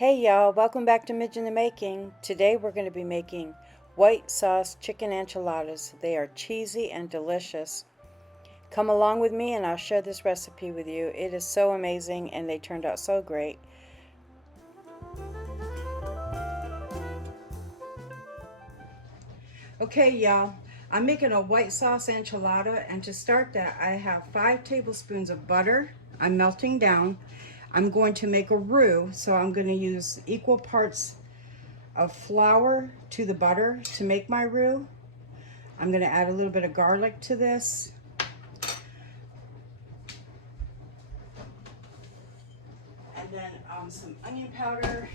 Hey y'all, welcome back to Midge in the Making. Today we're going to be making white sauce chicken enchiladas. They are cheesy and delicious. Come along with me and I'll share this recipe with you. It is so amazing and they turned out so great. Okay y'all, I'm making a white sauce enchilada, and to start that I have 5 tablespoons of butter. I'm melting down. I'm going to make a roux, so I'm going to use equal parts of flour to the butter to make my roux. I'm going to add a little bit of garlic to this. And then some onion powder,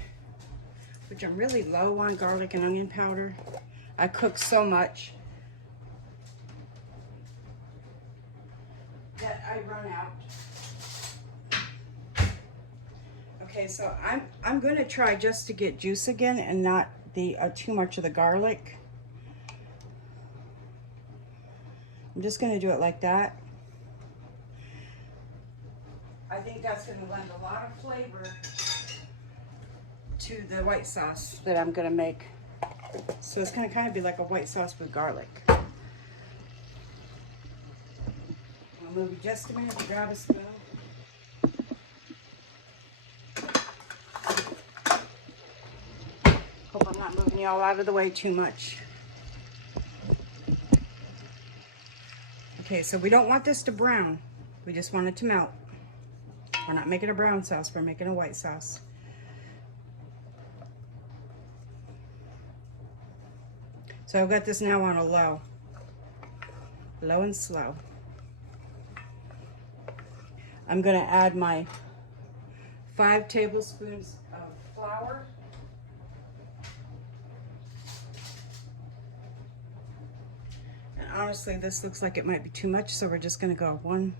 which I'm really low on garlic and onion powder. I cook so much that I run out. Okay, so I'm going to try just to get juice again and not the too much of the garlic. I'm just going to do it like that. I think that's going to lend a lot of flavor to the white sauce that I'm going to make. So it's going to kind of be like a white sauce with garlic. I'll move you just a minute to grab a spoon. Hope I'm not moving y'all out of the way too much. Okay, so we don't want this to brown. We just want it to melt. We're not making a brown sauce, we're making a white sauce. So I've got this now on a low and slow. I'm going to add my 5 tablespoons of flour. And honestly, this looks like it might be too much, so we're just going to go 1.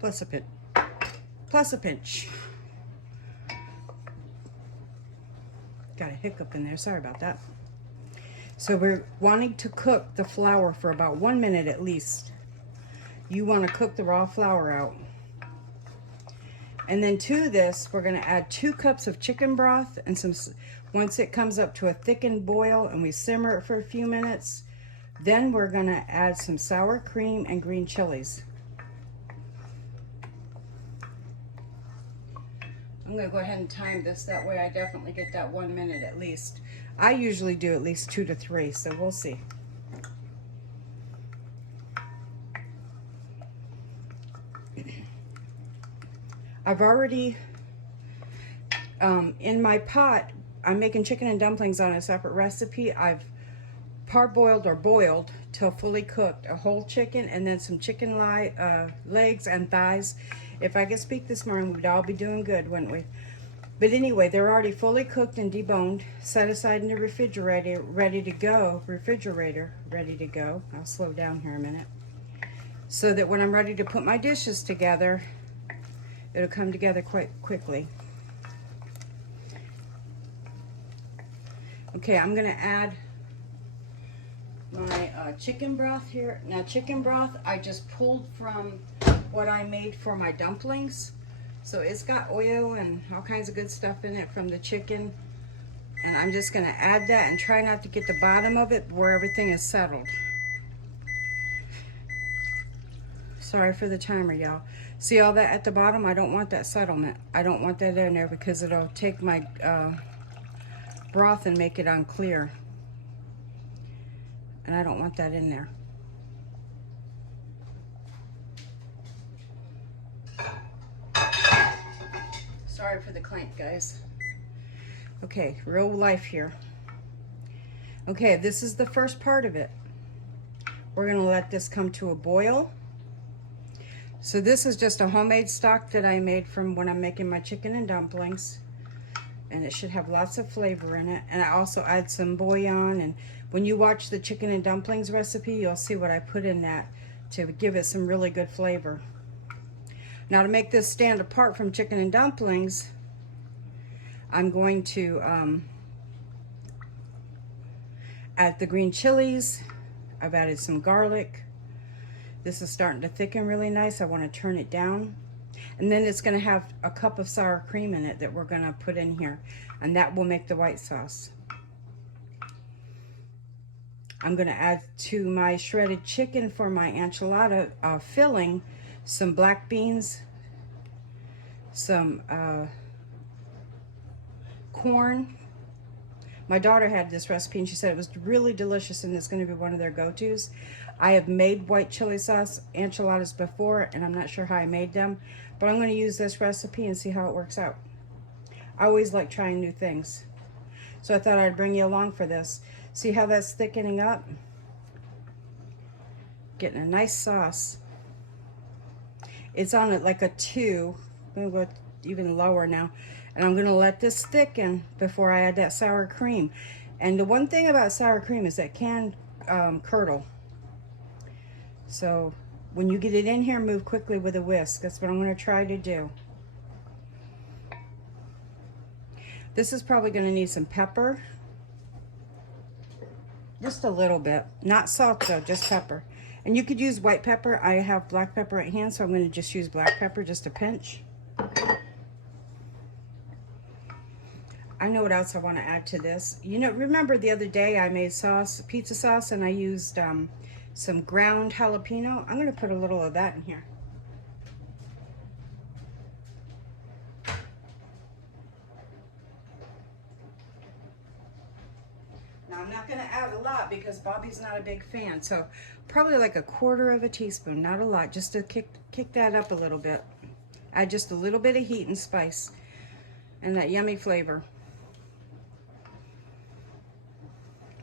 Plus a pinch. Plus a pinch. Got a hiccup in there, sorry about that. So we're wanting to cook the flour for about 1 minute at least. You want to cook the raw flour out. And then to this, we're going to add 2 cups of chicken broth and once it comes up to a thickened boil and we simmer it for a few minutes, then we're going to add some sour cream and green chilies. I'm going to go ahead and time this, that way I definitely get that 1 minute at least. I usually do at least 2 to 3, so we'll see. I've already, in my pot, I'm making chicken and dumplings on a separate recipe. I've parboiled or boiled till fully cooked a whole chicken and then some chicken legs and thighs. If I could speak this morning, we'd all be doing good, wouldn't we? But anyway, they're already fully cooked and deboned, set aside in the refrigerator, ready to go. I'll slow down here a minute. So that when I'm ready to put my dishes together, it'll come together quite quickly. Okay, I'm gonna add my chicken broth here. Now chicken broth, I just pulled from what I made for my dumplings. So it's got oil and all kinds of good stuff in it from the chicken. And I'm just gonna add that and try not to get the bottom of it where everything is settled. Sorry for the timer, y'all. See all that at the bottom? I don't want that settlement. I don't want that in there because it'll take my broth and make it unclear. And I don't want that in there. Sorry for the clank, guys. Okay, real life here. Okay, this is the first part of it. We're gonna let this come to a boil. So this is just a homemade stock that I made from when I'm making my chicken and dumplings. And it should have lots of flavor in it. And I also add some bouillon. And when you watch the chicken and dumplings recipe, you'll see what I put in that to give it some really good flavor. Now to make this stand apart from chicken and dumplings, I'm going to add the green chilies. I've added some garlic. This is starting to thicken really nice. I want to turn it down. And then it's going to have a cup of sour cream in it that we're going to put in here. And that will make the white sauce. I'm going to add to my shredded chicken for my enchilada filling some black beans, some corn. My daughter had this recipe and she said it was really delicious and it's going to be one of their go-tos. I have made white chili sauce enchiladas before and I'm not sure how I made them, but I'm going to use this recipe and see how it works out. I always like trying new things. So I thought I'd bring you along for this. See how that's thickening up? Getting a nice sauce. It's on it like a 2. I'm going to go even lower now. And I'm going to let this thicken before I add that sour cream. And the one thing about sour cream is that it can curdle. So when you get it in here, move quickly with a whisk. That's what I'm going to try to do. This is probably going to need some pepper. Just a little bit. Not salt though, just pepper. And you could use white pepper. I have black pepper at hand, so I'm going to just use black pepper, just a pinch. I know what else I want to add to this. You know, remember the other day I made sauce, pizza sauce, and I used some ground jalapeno. I'm going to put a little of that in here. Now I'm not going to add a lot because Bobby's not a big fan, so probably like 1/4 teaspoon, not a lot, just to kick that up a little bit. Add just a little bit of heat and spice and that yummy flavor.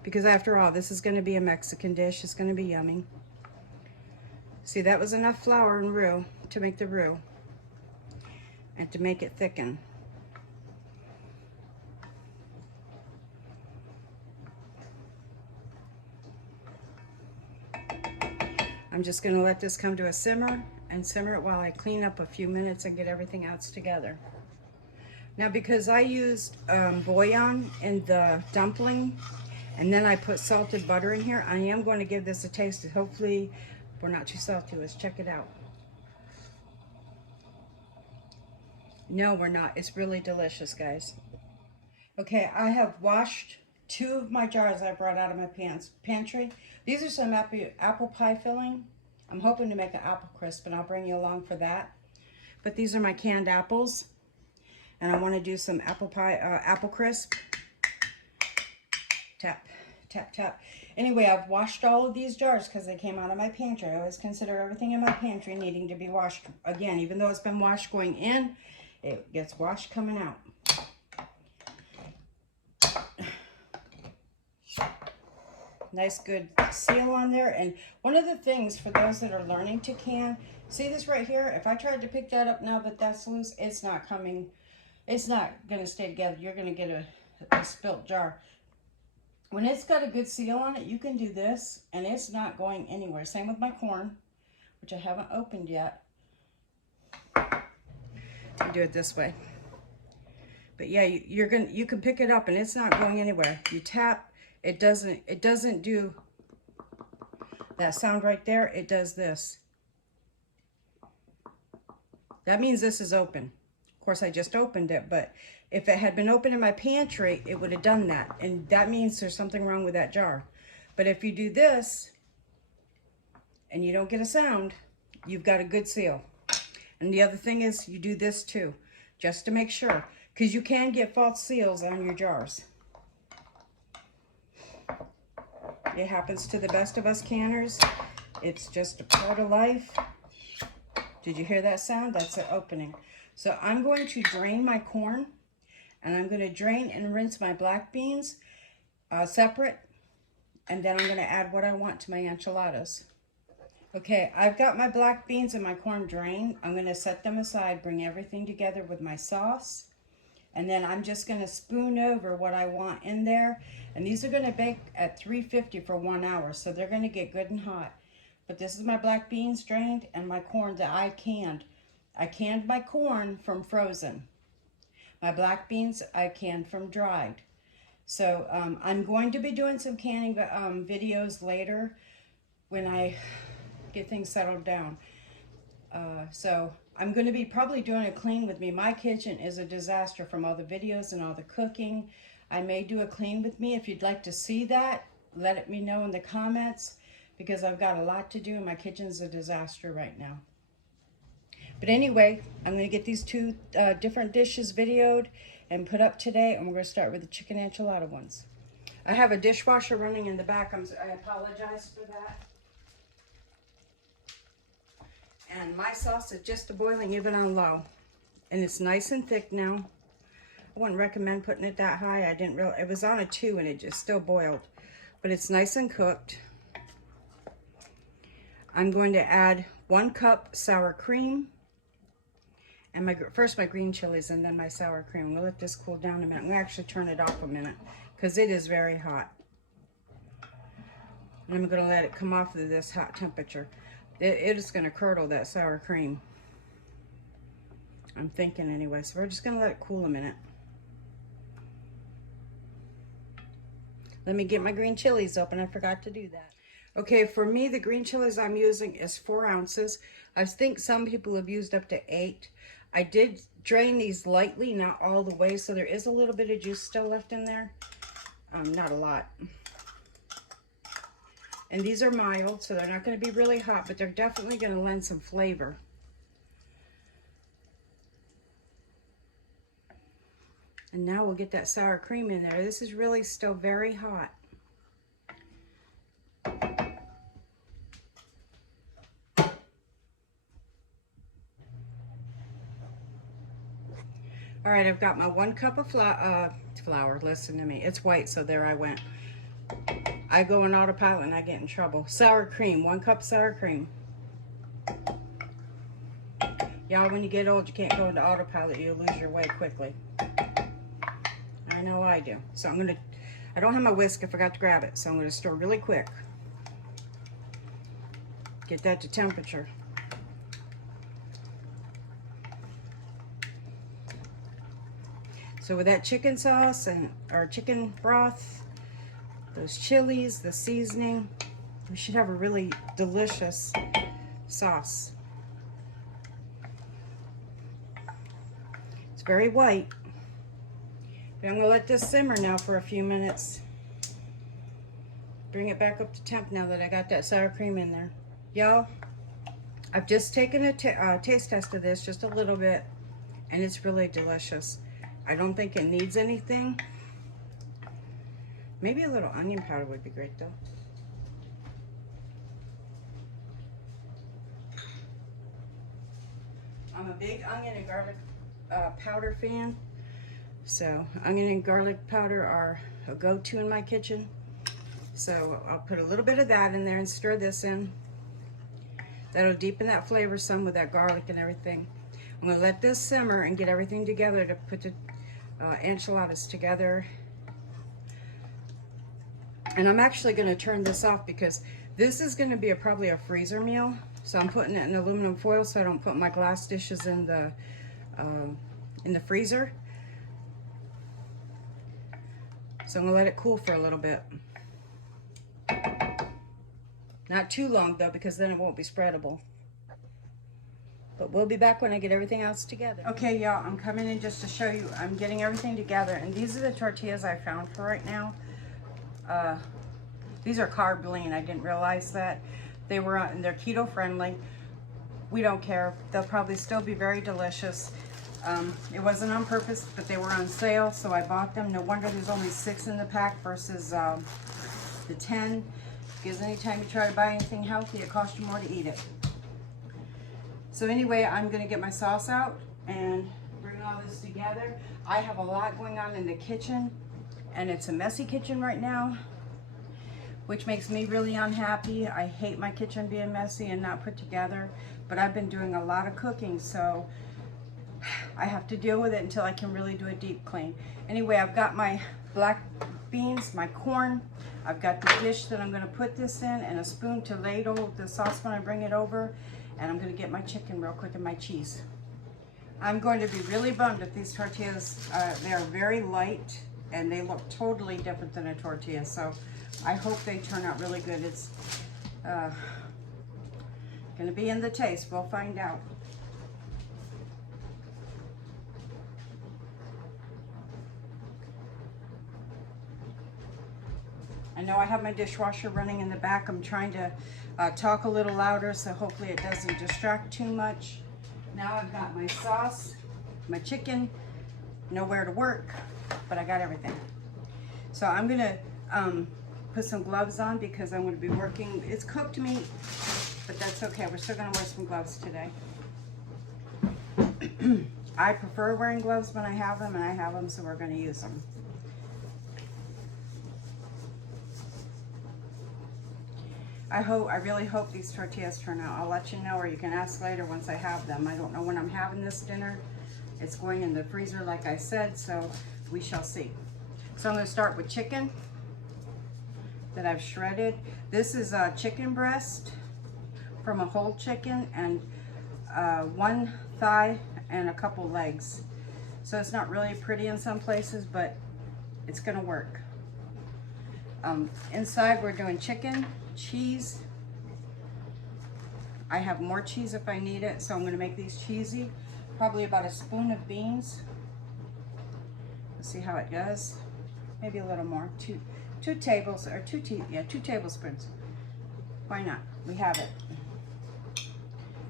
Because after all, this is going to be a Mexican dish. It's going to be yummy. See, that was enough flour and roux to make the roux and to make it thicken. I'm just going to let this come to a simmer and simmer it while I clean up a few minutes and get everything else together. Now, because I used bouillon in the dumpling, and then I put salted butter in here, I am going to give this a taste. Hopefully, we're not too salty. Let's check it out. No, we're not. It's really delicious, guys. Okay, I have washed 2 of my jars I brought out of my pantry. These are some apple pie filling. I'm hoping to make an apple crisp, and I'll bring you along for that. But these are my canned apples, and I want to do some apple pie, apple crisp. Tap, tap, tap. Anyway, I've washed all of these jars because they came out of my pantry. I always consider everything in my pantry needing to be washed again. Even though it's been washed going in, it gets washed coming out. Nice good seal on there. And one of the things for those that are learning to can, see this right here? If I tried to pick that up now that that's loose, it's not coming, it's not going to stay together. You're going to get a spilt jar. When it's got a good seal on it, you can do this and it's not going anywhere. Same with my corn, which I haven't opened yet. I do it this way. But yeah, you can pick it up and it's not going anywhere. You tap. It doesn't do that sound right there. It does this. That means this is open. Of course, I just opened it, but if it had been open in my pantry, it would have done that. And that means there's something wrong with that jar. But if you do this and you don't get a sound, you've got a good seal. And the other thing is you do this too, just to make sure, because you can get false seals on your jars. It happens to the best of us canners. It's just a part of life. Did you hear that sound? That's the opening. So I'm going to drain my corn, and I'm going to drain and rinse my black beans separate, and then I'm going to add what I want to my enchiladas. Okay, I've got my black beans and my corn drained. I'm going to set them aside, bring everything together with my sauce. And then I'm just going to spoon over what I want in there. And these are going to bake at 350 for 1 hour. So they're going to get good and hot. But this is my black beans drained and my corn that I canned. I canned my corn from frozen. My black beans I canned from dried. So I'm going to be doing some canning videos later. when I get things settled down. So I'm going to be probably doing a clean with me. My kitchen is a disaster from all the videos and all the cooking. I may do a clean with me. If you'd like to see that, let me know in the comments, because I've got a lot to do and my kitchen's a disaster right now. But anyway, I'm going to get these two different dishes videoed and put up today, and we're going to start with the chicken enchilada ones. I have a dishwasher running in the back. I apologize for that. And my sauce is just boiling even on low. And it's nice and thick now. I wouldn't recommend putting it that high. I didn't really, it was on a 2 and it just still boiled. But it's nice and cooked. I'm going to add 1 cup sour cream. And first my green chilies and then my sour cream. We'll let this cool down a minute. We'll actually turn it off a minute because it is very hot. And I'm going to let it come off of this hot temperature. It is going to curdle that sour cream. I'm thinking anyway. So we're just going to let it cool a minute. Let me get my green chilies open. I forgot to do that. Okay, for me, the green chilies I'm using is 4 ounces. I think some people have used up to 8. I did drain these lightly, not all the way, so there is a little bit of juice still left in there. Not a lot. And these are mild, so they're not going to be really hot, but they're definitely going to lend some flavor. And now we'll get that sour cream in there. This is really still very hot. All right, I've got my 1 cup of flour. Listen to me. It's white, so there I went. I go in autopilot and I get in trouble. Sour cream, 1 cup sour cream. Y'all, when you get old, you can't go into autopilot. You'll lose your way quickly. I know I do. So I don't have my whisk. I forgot to grab it. So I'm gonna stir really quick. Get that to temperature. So with that chicken sauce or chicken broth, those chilies, the seasoning, we should have a really delicious sauce. It's very white. But I'm going to let this simmer now for a few minutes. Bring it back up to temp now that I got that sour cream in there. Y'all, I've just taken a taste test of this, just a little bit, and it's really delicious. I don't think it needs anything. Maybe a little onion powder would be great though. I'm a big onion and garlic powder fan. So onion and garlic powder are a go-to in my kitchen. So I'll put a little bit of that in there and stir this in. That'll deepen that flavor some with that garlic and everything. I'm going to let this simmer and get everything together to put the enchiladas together. And I'm actually going to turn this off because this is going to be probably a freezer meal. So I'm putting it in aluminum foil so I don't put my glass dishes in the freezer. So I'm going to let it cool for a little bit. Not too long though, because then it won't be spreadable. But we'll be back when I get everything else together. Okay, y'all, I'm coming in just to show you. I'm getting everything together, and these are the tortillas I found for right now. These are carb lean. I didn't realize that. They're keto friendly. We don't care. They'll probably still be very delicious. It wasn't on purpose, but they were on sale, so I bought them. No wonder there's only 6 in the pack versus the 10. Because anytime you try to buy anything healthy, it costs you more to eat it. So anyway, I'm going to get my sauce out and bring all this together. I have a lot going on in the kitchen, and it's a messy kitchen right now, which makes me really unhappy. I hate my kitchen being messy and not put together, but I've been doing a lot of cooking, so I have to deal with it until I can really do a deep clean. Anyway, I've got my black beans, my corn. I've got the dish that I'm going to put this in, and a spoon to ladle the sauce when I bring it over. And I'm going to get my chicken real quick and my cheese. I'm going to be really bummed if these tortillas, they are very light and they look totally different than a tortilla. So I hope they turn out really good. Gonna be in the taste, we'll find out. I know I have my dishwasher running in the back. I'm trying to talk a little louder so hopefully it doesn't distract too much. Now I've got my sauce, my chicken, nowhere to work, but I got everything. So I'm gonna put some gloves on because I'm gonna be working. It's cooked meat, but that's okay. We're still gonna wear some gloves today. I prefer wearing gloves when I have them, and I have them, so we're gonna use them. I really hope these tortillas turn out. I'll let you know, or you can ask later once I have them. I don't know when I'm having this dinner. It's going in the freezer like I said, so we shall see. So I'm gonna start with chicken that I've shredded. This is a chicken breast from a whole chicken, and one thigh and a couple legs. So it's not really pretty in some places, but it's gonna work. Inside we're doing chicken, cheese. I have more cheese if I need it, so I'm gonna make these cheesy. Probably about a spoon of beans. Let's see how it goes. Maybe a little more. Two tablespoons. Why not? We have it.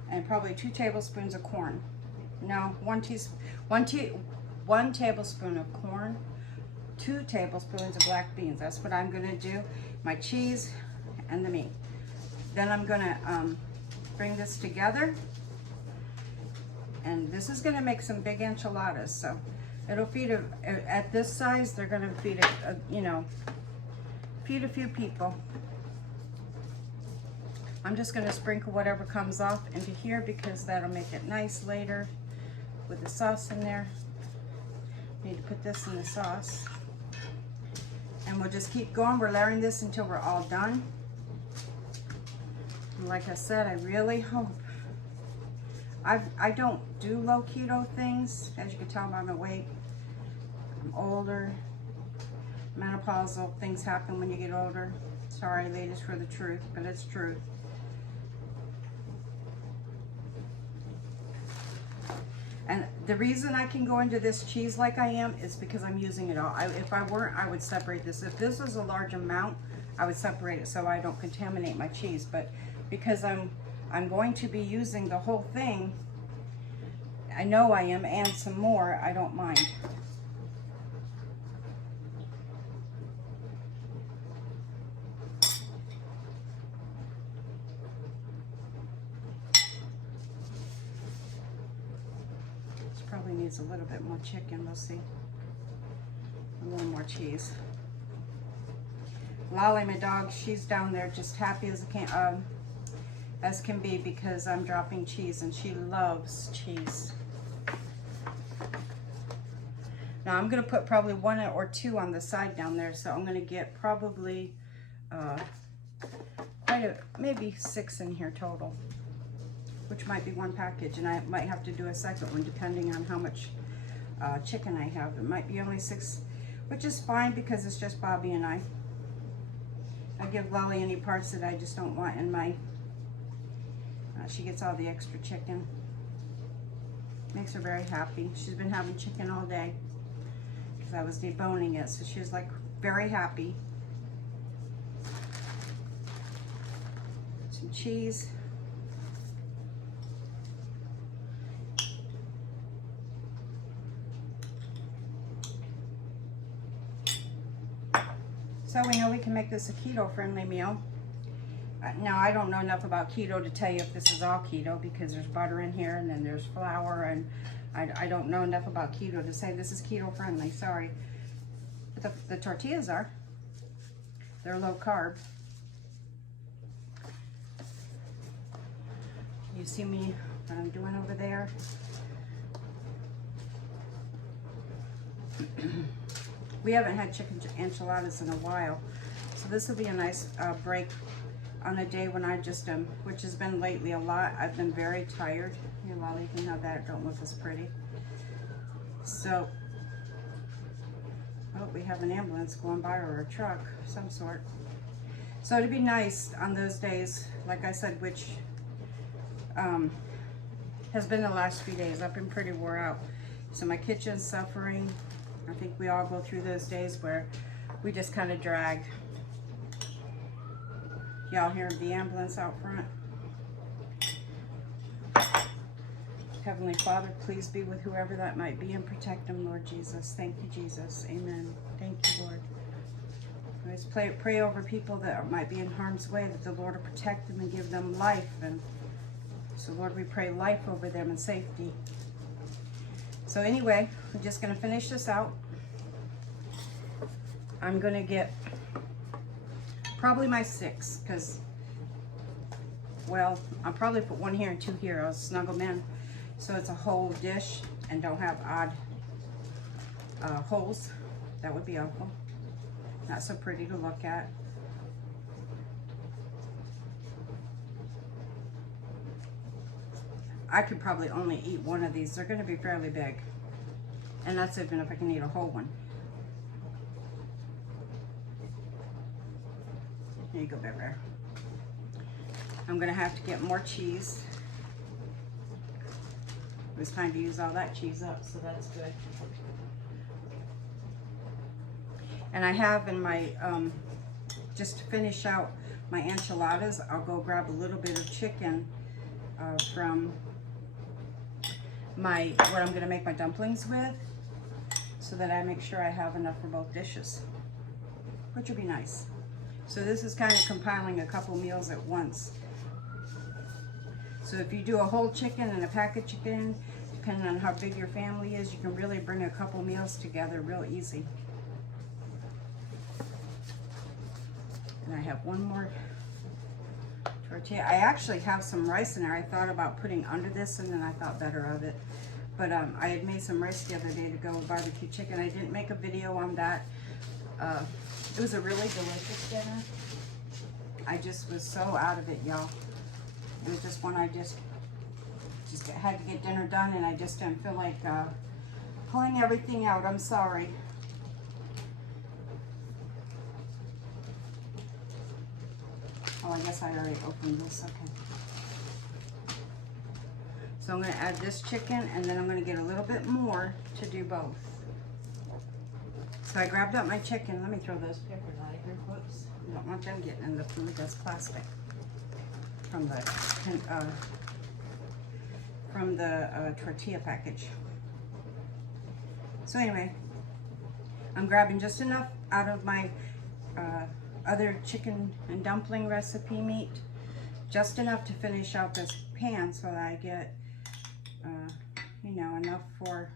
And probably 2 tablespoons of corn. No, one tablespoon of corn, 2 tablespoons of black beans. That's what I'm gonna do. My cheese and the meat. Then I'm gonna bring this together, and this is gonna make some big enchiladas. So it'll feed at this size. They're gonna feed feed a few people. I'm just gonna sprinkle whatever comes off into here because that'll make it nice later with the sauce in there. Need to put this in the sauce. And we'll just keep going. We're layering this until we're all done. And like I said, I really hope. I don't do low keto things. As you can tell by my weight, I'm older. Menopausal things happen when you get older. Sorry, ladies, for the truth, but it's truth. And the reason I can go into this cheese like I am is because I'm using it all. If I weren't, I would separate this. If this was a large amount, I would separate it so I don't contaminate my cheese. But because I'm going to be using the whole thing, I know I am, and some more, I don't mind. Probably needs a little bit more chicken, we'll see. A little more cheese. Lolly, my dog, she's down there just happy as can be because I'm dropping cheese, and she loves cheese. Now I'm gonna put probably 1 or 2 on the side down there, so I'm gonna get probably maybe 6 in here total, which might be 1 package, and I might have to do a second one depending on how much chicken I have. It might be only 6, which is fine because it's just Bobby and I. I give Lolly any parts that I just don't want in my, she gets all the extra chicken. Makes her very happy. She's been having chicken all day because I was deboning it, so she's like very happy. Some cheese. So we know we can make this a keto-friendly meal. Now, I don't know enough about keto to tell you if this is all keto because there's butter in here and then there's flour, and I don't know enough about keto to say this is keto-friendly, sorry. But the tortillas are. They're low carb. You see me, what I'm doing over there? We haven't had chicken enchiladas in a while, so this will be a nice break on a day when I just which has been lately a lot. I've been very tired. Here, Lolly, you can have that. It don't look as pretty. So, oh, we have an ambulance going by, or a truck of some sort. So it'd be nice on those days, like I said, which has been the last few days. I've been pretty wore out. So my kitchen's suffering. I think we all go through those days where we just kind of drag. Y'all hear the ambulance out front? Heavenly Father, please be with whoever that might be and protect them, Lord Jesus. Thank you, Jesus. Amen. Thank you, Lord. Let's pray over people that might be in harm's way, that the Lord will protect them and give them life. And so, Lord, we pray life over them and safety. So anyway, we're just going to finish this out. I'm going to get probably my 6, because, well, I'll probably put 1 here and 2 here. I'll snuggle them in so it's a whole dish and don't have odd holes. That would be awful. Not so pretty to look at. I could probably only eat 1 of these. They're going to be fairly big. And that's even if I can eat a whole one. Here you go, Bear Bear. I'm going to have to get more cheese. It was time to use all that cheese up, so that's good. And I have in my, just to finish out my enchiladas, I'll go grab a little bit of chicken from what I'm going to make my dumplings with, so that I make sure I have enough for both dishes, which would be nice. So this is kind of compiling a couple meals at once. So if you do a whole chicken and a pack of chicken, depending on how big your family is, you can really bring a couple meals together real easy. And I have 1 more tortilla. I actually have some rice in there. I thought about putting under this, and then I thought better of it. But I had made some rice the other day to go with barbecue chicken. I didn't make a video on that. It was a really delicious dinner. I just was so out of it, y'all. It was just one I just had to get dinner done, and I just didn't feel like pulling everything out. I'm sorry. Oh, I guess I already opened this. Okay. So I'm going to add this chicken, and then I'm going to get a little bit more to do both. So I grabbed up my chicken. Let me throw those peppers out of here. Whoops. I don't want them getting in the food. That's plastic. From the tortilla package. So anyway, I'm grabbing just enough out of my other chicken and dumpling recipe meat, just enough to finish out this pan so that I get, you know, enough for,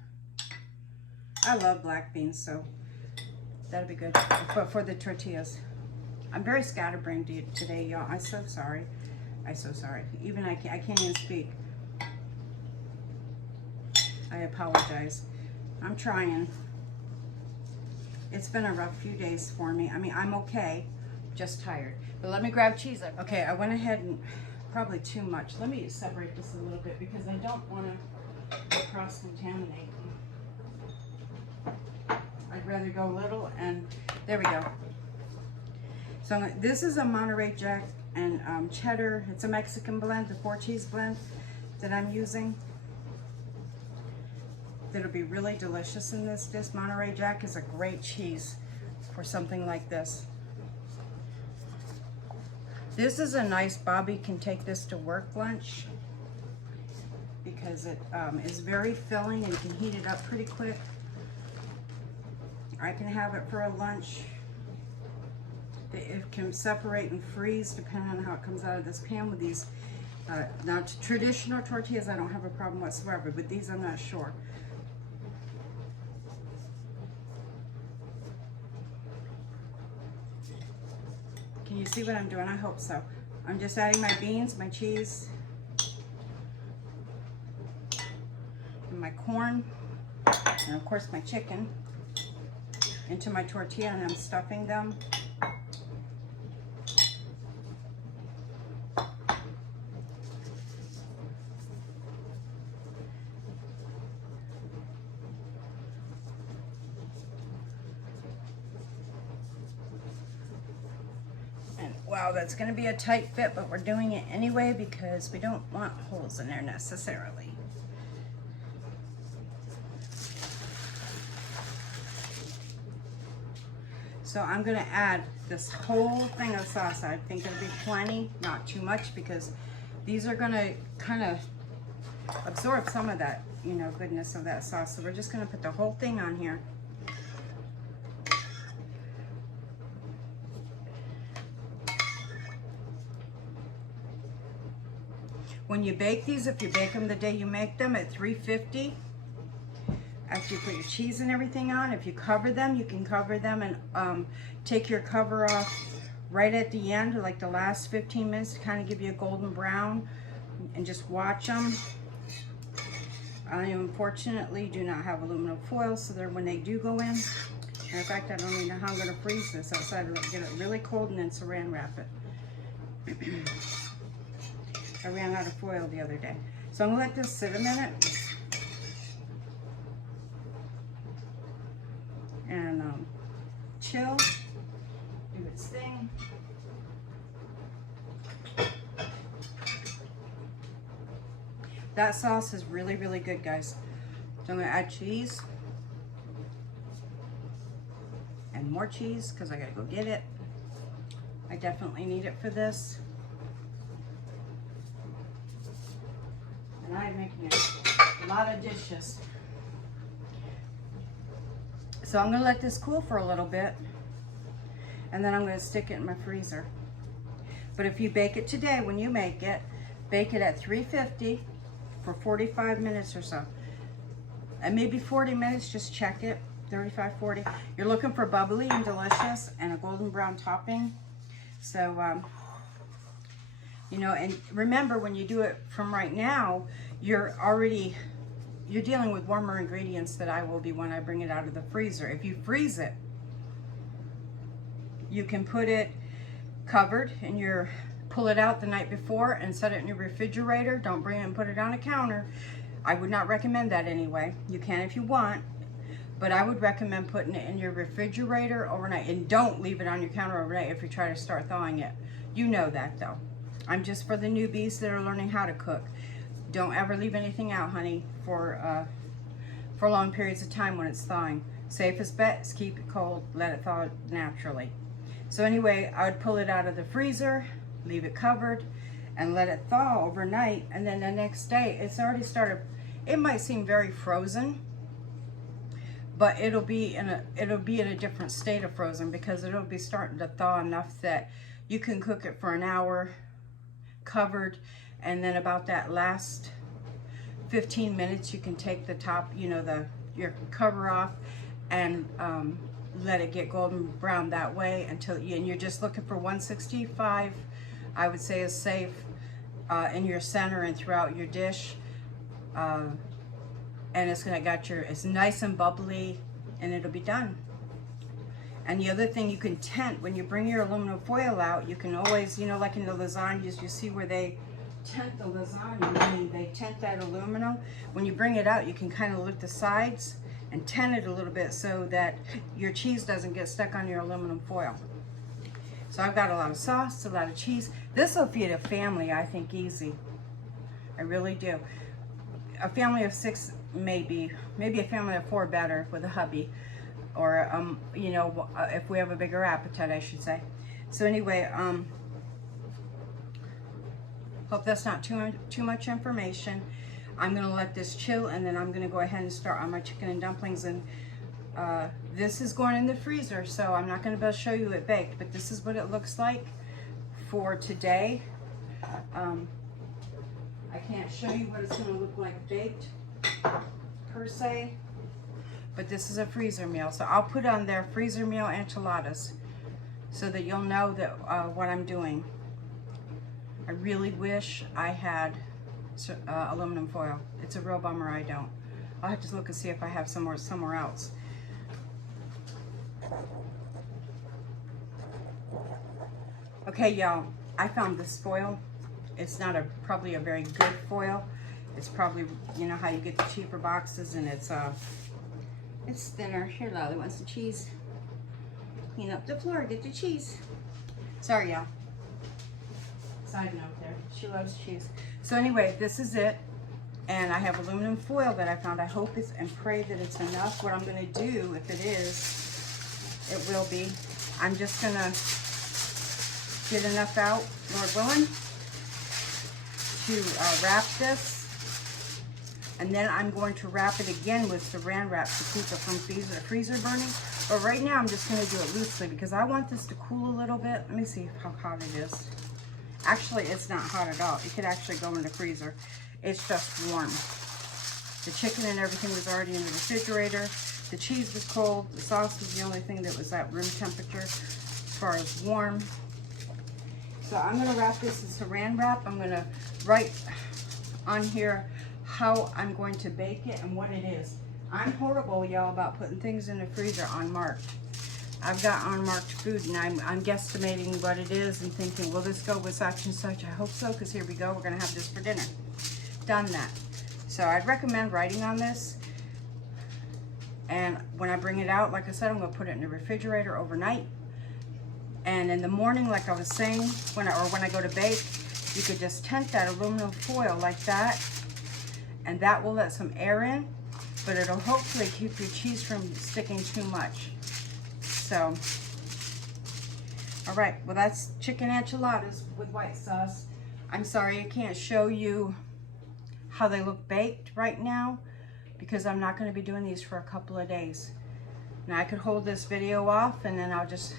I love black beans, so that'll be good. But for the tortillas, I'm very scatterbrained today, y'all. I'm so sorry. I'm so sorry. Even I can't even speak. I apologize. I'm trying. It's been a rough few days for me. I mean, I'm okay, just tired. But let me grab cheese. Okay, I went ahead and probably too much. Let me separate this a little bit because I don't want to cross-contaminate. I'd rather go little, and there we go. So this is a Monterey Jack and cheddar. It's a Mexican blend, the 4-cheese blend that I'm using. That'll be really delicious in this dish. Monterey Jack is a great cheese for something like this. This is a nice, Bobby can take this to work lunch because it is very filling and you can heat it up pretty quick. I can have it for a lunch. It can separate and freeze depending on how it comes out of this pan with these. Now, traditional tortillas, I don't have a problem whatsoever, but these I'm not sure. Can you see what I'm doing? I hope so. I'm just adding my beans, my cheese, and my corn, and of course my chicken into my tortilla, and I'm stuffing them. And Wow, that's going to be a tight fit, but we're doing it anyway because we don't want holes in there necessarily. So I'm going to add this whole thing of sauce. I think it'll be plenty, not too much, because these are going to kind of absorb some of that, you know, goodness of that sauce. So we're just going to put the whole thing on here. When you bake these, if you bake them the day you make them at 350, after you put your cheese and everything on, if you cover them, you can cover them and take your cover off right at the end, like the last 15 minutes, to kind of give you a golden brown, and just watch them. I unfortunately do not have aluminum foil, so that when they do go in, and in fact, I don't even know how I'm going to freeze this outside. Get it really cold and then saran wrap it. I ran out of foil the other day. So I'm gonna let this sit a minute. And chill, do its thing. That sauce is really, really good, guys. So I'm gonna add cheese. And more cheese, because I gotta go get it. I definitely need it for this. And I'm making a lot of dishes. So I'm gonna let this cool for a little bit, and then I'm gonna stick it in my freezer. But if you bake it today, when you make it, bake it at 350 for 45 minutes or so. And maybe 40 minutes, just check it, 35, 40. You're looking for bubbly and delicious and a golden brown topping. So, you know, and remember, when you do it from right now, you're dealing with warmer ingredients that I will be when I bring it out of the freezer. If you freeze it, you can put it covered and pull it out the night before and set it in your refrigerator. Don't bring it and put it on a counter. I would not recommend that anyway. You can if you want, but I would recommend putting it in your refrigerator overnight, and don't leave it on your counter overnight if you try to start thawing it. You know that though. I'm just for the newbies that are learning how to cook. Don't ever leave anything out, honey, for long periods of time when it's thawing. Safest bet is keep it cold, let it thaw naturally. So anyway, I would pull it out of the freezer, leave it covered, and let it thaw overnight. And then the next day, it's already started. It might seem very frozen, but it'll be in a different state of frozen, because it'll be starting to thaw enough that you can cook it for an hour covered, and then about that last 15 minutes you can take the top, you know, your cover off, and let it get golden brown that way until and you're just looking for 165, I would say, is safe in your center and throughout your dish. And it's nice and bubbly, and it'll be done. And the other thing, you can tent, when you bring your aluminum foil out, you can always, you know, like in the lasagnas, you see where they tent the lasagna, I mean, they tent that aluminum. When you bring it out, you can kind of lift the sides and tent it a little bit so that your cheese doesn't get stuck on your aluminum foil. So I've got a lot of sauce, a lot of cheese. This will feed a family, I think, easy. I really do. A family of 6, maybe a family of 4 better with a hubby. Or, you know, if we have a bigger appetite, I should say. So anyway, hope that's not too much information. I'm going to let this chill, and then I'm going to go ahead and start on my chicken and dumplings. And this is going in the freezer, so I'm not going to be able to show you it baked, but this is what it looks like for today. I can't show you what it's going to look like baked, per se. But this is a freezer meal, so I'll put on there freezer meal enchiladas so that you'll know that what I'm doing. I really wish I had aluminum foil. It's a real bummer I don't. I'll have to look and see if I have somewhere else. Okay, y'all, I found this foil. It's not probably a very good foil. It's probably, you know how you get the cheaper boxes, and it's thinner. Here, Lolly wants the cheese. Clean up the floor, get the cheese. Sorry, y'all. side note there. She loves cheese. So anyway, this is it. And I have aluminum foil that I found. I hope it's and pray that it's enough. What I'm going to do, if it is, it will be. I'm just going to get enough out, Lord willing, to wrap this. And then I'm going to wrap it again with saran wrap to keep it from freezer burning. But right now I'm just going to do it loosely because I want this to cool a little bit. Let me see how hot it is. Actually, it's not hot at all. It could actually go in the freezer. It's just warm. The chicken and everything was already in the refrigerator. The cheese was cold. The sauce was the only thing that was at room temperature as far as warm. So I'm going to wrap this in saran wrap. I'm going to write on here how I'm going to bake it and what it is. I'm horrible, y'all, about putting things in the freezer unmarked. I've got unmarked food and I'm guesstimating what it is and thinking, will this go with such and such? I hope so, because here we go. We're going to have this for dinner. Done that. So I'd recommend writing on this. And when I bring it out, like I said, I'm going to put it in the refrigerator overnight. And in the morning, like I was saying, when I go to bake, you could just tent that aluminum foil like that. And that will let some air in, but it'll hopefully keep your cheese from sticking too much. So, all right, well, that's chicken enchiladas with white sauce. I'm sorry I can't show you how they look baked right now because I'm not going to be doing these for a couple of days. Now I could hold this video off and then I'll just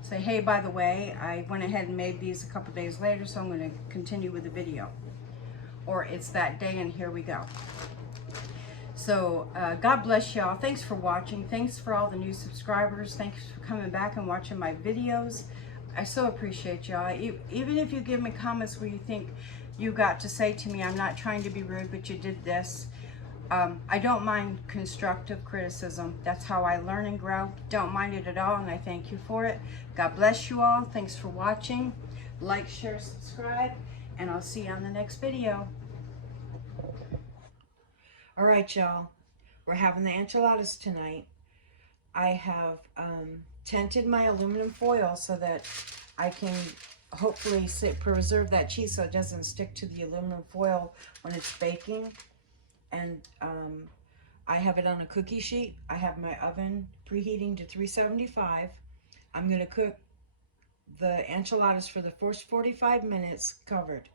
say, hey, by the way, I went ahead and made these a couple days later, so I'm going to continue with the video. Or it's that day and here we go. So God bless y'all. Thanks for watching. Thanks for all the new subscribers. Thanks for coming back and watching my videos. I so appreciate y'all. Even if you give me comments where you think you got to say to me, I'm not trying to be rude, but you did this. I don't mind constructive criticism. That's how I learn and grow. Don't mind it at all, and I thank you for it. God bless you all. Thanks for watching. Like, share, subscribe, and I'll see you on the next video. All right, y'all. We're having the enchiladas tonight. I have tented my aluminum foil so that I can hopefully preserve that cheese so it doesn't stick to the aluminum foil when it's baking. And I have it on a cookie sheet. I have my oven preheating to 375. I'm going to cook the enchiladas for the first 45 minutes covered.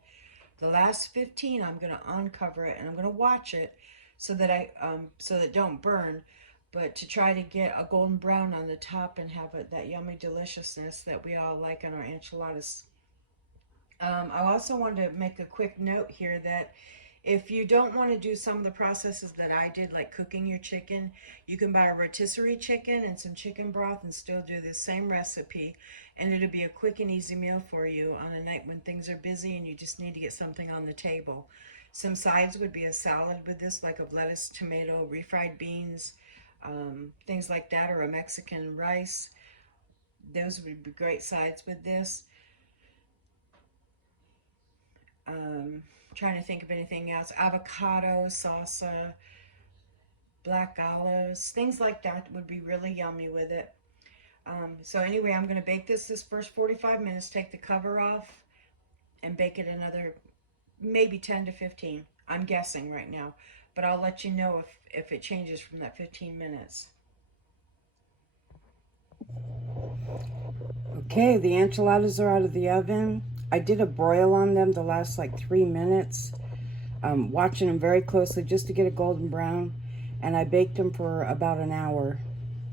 The last 15, I'm going to uncover it and I'm going to watch it so that so that it don't burn, but to try to get a golden brown on the top and have that yummy deliciousness that we all like on our enchiladas. I also wanted to make a quick note here that if you don't want to do some of the processes that I did, like cooking your chicken, you can buy a rotisserie chicken and some chicken broth and still do the same recipe. And it'll be a quick and easy meal for you on a night when things are busy and you just need to get something on the table. Some sides would be a salad with this, like of lettuce, tomato, refried beans, things like that, or a Mexican rice. Those would be great sides with this. Trying to think of anything else. Avocado, salsa, black olives, things like that would be really yummy with it. So anyway, I'm going to bake this first 45 minutes, take the cover off, and bake it another maybe 10 to 15. I'm guessing right now, but I'll let you know if it changes from that 15 minutes. Okay, the enchiladas are out of the oven. I did a broil on them the last like 3 minutes, watching them very closely just to get a golden brown, and I baked them for about an hour.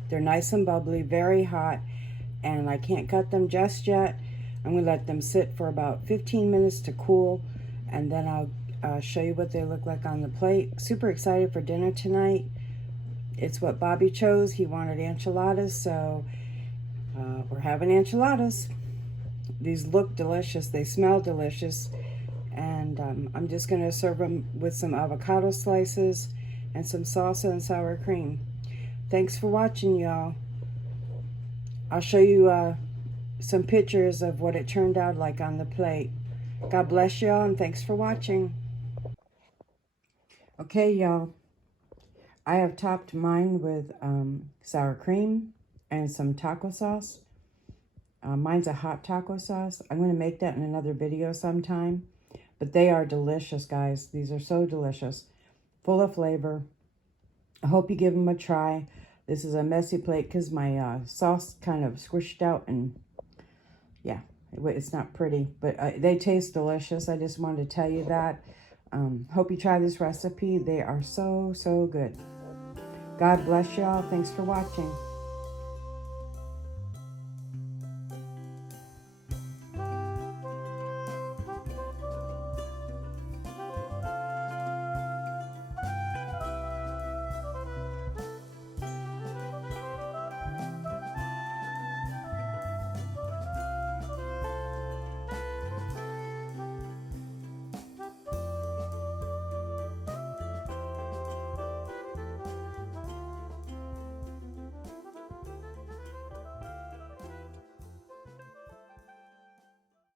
They're nice and bubbly, very hot, and I can't cut them just yet. I'm going to let them sit for about 15 minutes to cool, and then I'll show you what they look like on the plate. Super excited for dinner tonight. It's what Bobby chose. He wanted enchiladas, so we're having enchiladas. These look delicious. They smell delicious. And I'm just going to serve them with some avocado slices and some salsa and sour cream. Thanks for watching, y'all. I'll show you some pictures of what it turned out like on the plate. God bless y'all, and thanks for watching. Okay, y'all. I have topped mine with sour cream and some taco sauce. Mine's a hot taco sauce. I'm going to make that in another video sometime. But they are delicious, guys. These are so delicious. Full of flavor. I hope you give them a try. This is a messy plate because my sauce kind of squished out. And yeah, it's not pretty. But they taste delicious. I just wanted to tell you that. Hope you try this recipe. They are so, so good. God bless y'all. Thanks for watching.